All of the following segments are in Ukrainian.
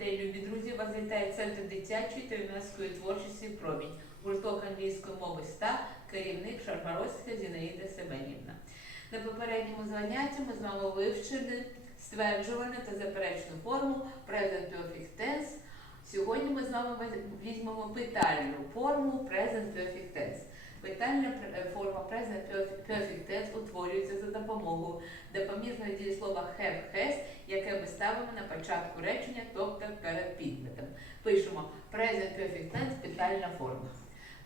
день, любі друзі! Вас вітає Центр дитячої та юнацької творчості Промінь, гурток англійської мови ста, керівник Шаргородська Зінаїда Семенівна. На попередньому занятті ми з вами вивчили стверджувальну та заперечну форму Present Perfect Tense. Сьогодні ми з вами візьмемо питальну форму Present Perfect Tense. Питальна форма Present Perfect Tense утворюється за допомогою допоміжного дієслова have, has, яке ми ставимо на початку речення, тобто перед підметом. Пишемо Present Perfect Tense питальна форма.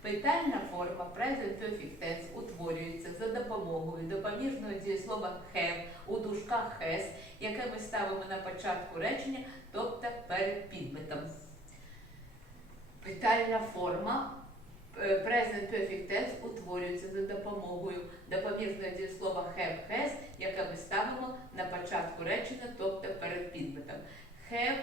Питальна форма Present Perfect Tense утворюється за допомогою допоміжного дієслова have у дужках has, яке ми ставимо на початку речення, тобто перед підметом. Питальна форма е, Present Perfect Tense утворюється за допомогою допоміжного дієслова have, has, яке ми ставимо на початку речення, тобто перед підметом. Have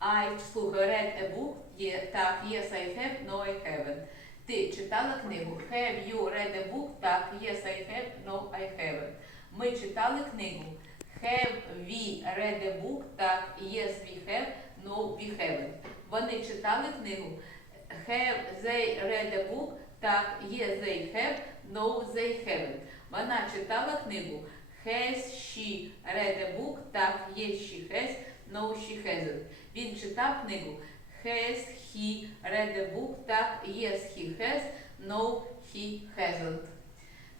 I, слухай, read a book? Є, так, yes, I have, no, I haven't. Ти читала книгу? Have you read a book? Так, yes, I have, no, I haven't. Ми читали книгу. Have we read a book? Так, yes, we have, no, we haven't. Вони читали книгу. Have they read a book? Так, yes, they have, no, they haven't. Вона читала книгу. Has she read a book? Так, yes, she has, no, she hasn't. Він читав книгу. Has he read a book? Так, yes, he has, no, he hasn't.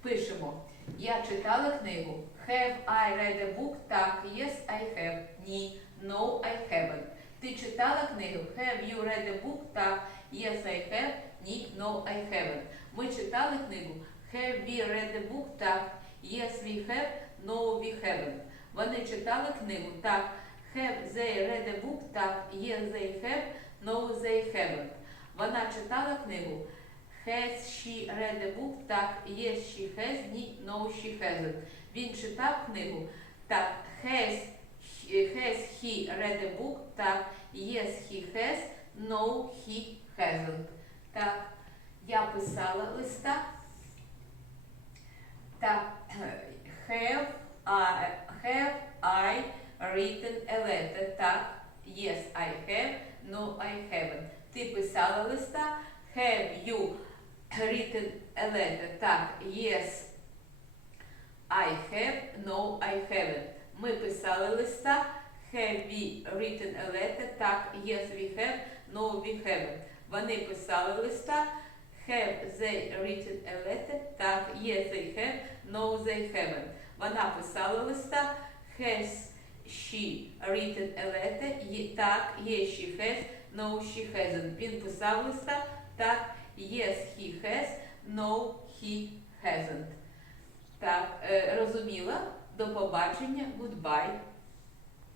Пишемо. Я читала книгу. Have I read a book? Так, yes, I have. Ні, no, I haven't. Ти читала книгу? Have you read a book? Так, yes, I have. Ні, no, I haven't. Ми читали книгу. Have we read a book? Так, yes, we have. No, we haven't. Вони читали книгу. Так, have they read a book? Так, yes, they have. No, they haven't. Вона читала книгу. Has she read a book? Так, yes, she has. Ні, no, she hasn't. Він читав книгу. Так, has, has he read a book? Так, yes, he has. No, he hasn't. Так, я писала листа. Так, have I, have I written a letter? Так, yes, I have. No, I haven't. Ти писала листа. Have you written a letter? Так, yes, I have. No, I haven't. Ми писали листа. Have we written a letter? Так, yes, we have. No, we haven't. Вони писали листа. Have they written a letter? Так, yes, they have. No, they haven't. Вона писала листа. Has she written a letter? Так, yes, she has. No, she hasn't. Він писав листа. Так, yes, he has. No, he hasn't. Так, е, розуміла? До побачення. Goodbye.